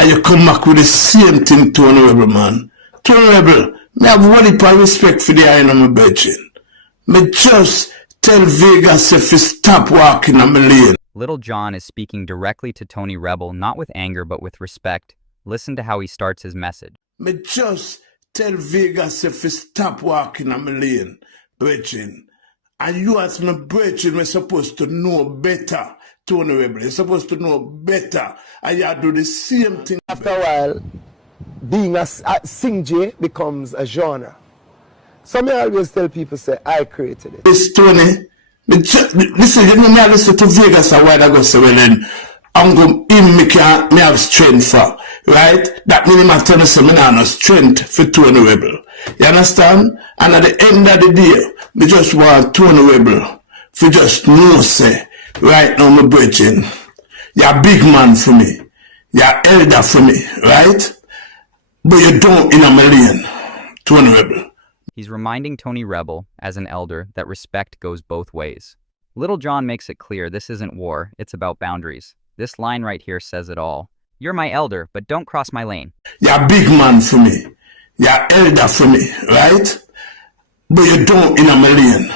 and you come back with the same thing, Tony Rebel, man. Tony Rebel, me have one heap of respect for the iron on my bedroom. Me just tell Vegas if you stop walking on my lane. Little John is speaking directly to Tony Rebel, not with anger but with respect. Listen to how he starts his message. Me just tell Vegas if you stop walking on my lane, brethren. And you as my brethren, we're supposed to know better, Tony Rebel. You're supposed to know better. And you do the same thing. After a while, being a Singjay becomes a genre. So I always tell people, say, I created it. This Tony, listen, you know me I listen to Vegas a while ago, so well then, I'm going to me have strength for, right? That means I tell me say, me not have strength for Tony Rebel. You understand? And at the end of the day, me just want Tony Rebel for just know, say, right now, my brethren, you're a big man for me. You're elder for me, right? But you don't in a million, Tony Rebel. He's reminding Tony Rebel, as an elder, that respect goes both ways. Little John makes it clear this isn't war, it's about boundaries. This line right here says it all. You're my elder, but don't cross my lane. You're a big man for me. You're elder for me, right? But you don't in a million,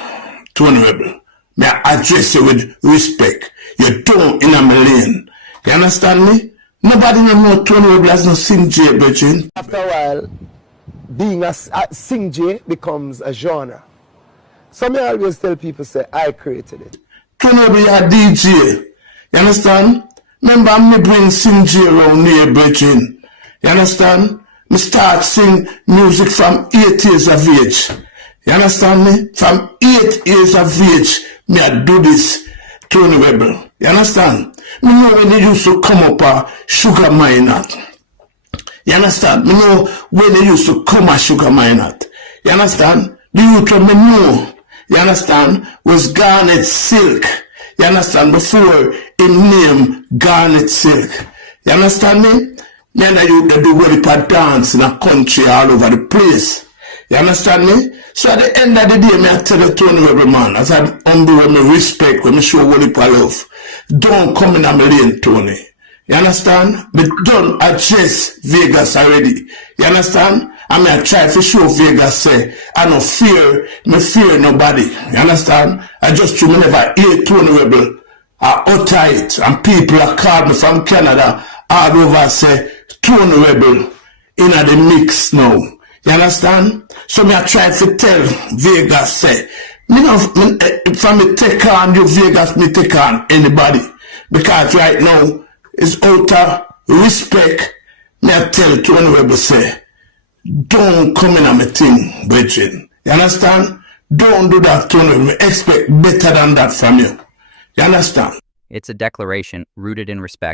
Tony Rebel. May I address you with respect. You don't in a million. You understand me? Nobody know Tony Rebel as no Singjay, brethren. After a while, being a Singjay becomes a genre. So I always tell people, say, I created it. Tony Rebel, you're a DJ. You understand? Remember, me bring Singjay around here, brethren. You understand? Me start sing music from 8 years of age. You understand me? From 8 years of age, me I do this, Tony Rebel. You understand? Me know when they used to come up a sugar miner. You understand? Me know when they used to come a sugar miner. You understand? The youth me know, you understand, was Garnet Silk. You understand? Before it name Garnet Silk. You understand me? Then I used to do well for dance in a country all over the place. You understand me? So at the end of the day, me I tell you, Tony Rebel, man, as I humble with me respect, when me show what for love, don't come in a lane, Tony. You understand? But don't address Vegas already. You understand? I mean, I try to show Vegas, say, I no fear, me fear nobody. You understand? I just to never hear Tony Rebel, I utter it, and people are called me from Canada, all over, say, Tony Rebel, in the mix now. You understand? So me I try to tell Vegas, say, me know, if I me take on you Vegas, me take on anybody. Because right now, it's out of respect. Me I tell Tony Rebel, say, don't come in on my thing, brethren. You understand? Don't do that, Tony Rebel. Me expect better than that from you. You understand? It's a declaration rooted in respect.